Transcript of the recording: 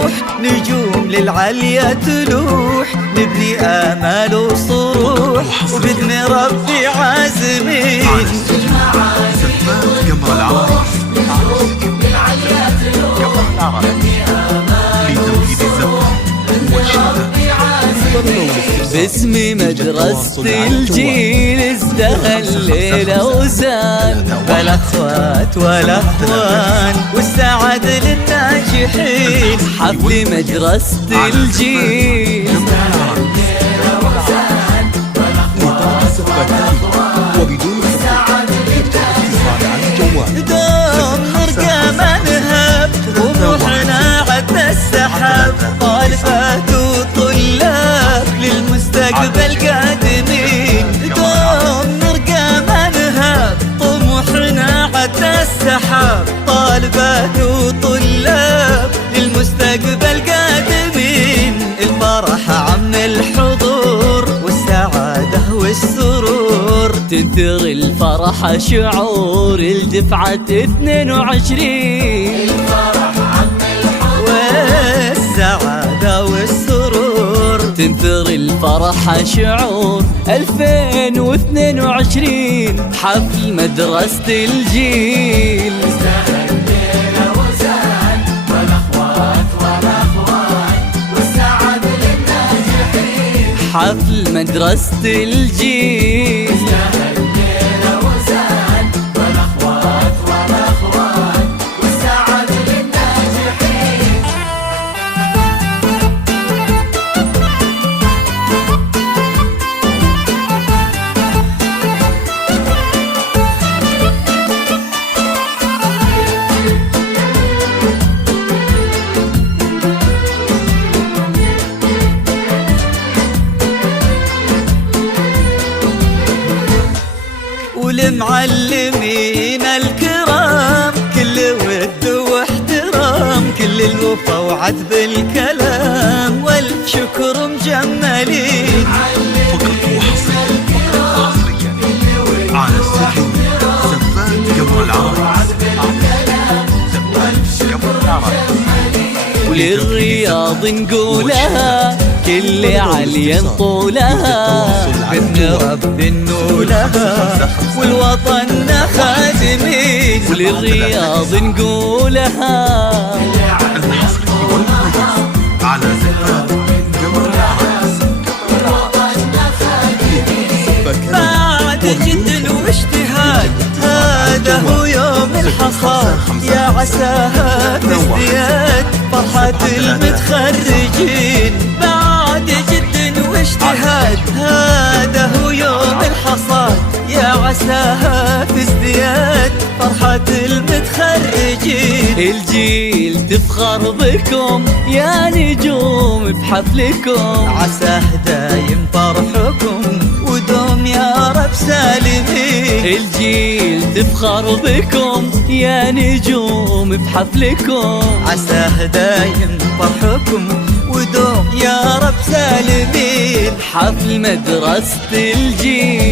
طموح، نجوم للعليا تلوح، نبني آمال وصروح، وبإذن ربي عازمين. زفات قمر العرايس لتوحيد الزفات والشتات. باسم مدرسة الجيل ازدهى الليلة وزان، بلا اخوات ولا اخوان والسعد للناجحين. حفل مدرسة الجيل وبدون دوم نرقى ما نهب، طموحنا عدى السحاب، طالبات وطلاب للمستقبل قادمين. دوم نرقى ما نهب، طموحنا عدى السحاب، طالبات وطلاب للمستقبل قادمين. الفرح عم الحضور والسعادة والسرور، تنثر الفرح شعور الدفعة 22. الفرح عم الحضور والسعادة والسرور، تنثر الفرح شعور 2022. حفل مدرسة الجيل حفل مدرسة الجيل والمعلمين الكرام، كل ود واحترام، كل الوفا وعذب الكلام، والف شكر مجملين. فقط وحصريا على استديو زفات قمر العرايس. وللرياض نقولها كل عليا نطولها، بإذن رب نولها والوطن خادمين. وللرياض نقولها الحصري والمميز على زفات قمر العرايس. بعد جد واجتهاد هذا هو يوم الحصاد، يا عساها تزدياد فرحة المتخرجين. بعد جد واجتهاد هذا هو يوم الحصاد، يا عساها تزدياد فرحة المتخرجين. الجيل تفخر بكم يا نجوم بحفلكم، عساه دايم فرحكم ودوم يا رب سالمين. الجيل تفخر بكم يا نجوم بحفلكم، عساه دايم فرحكم ودوم يا رب سالمين. حفل مدرسة الجيل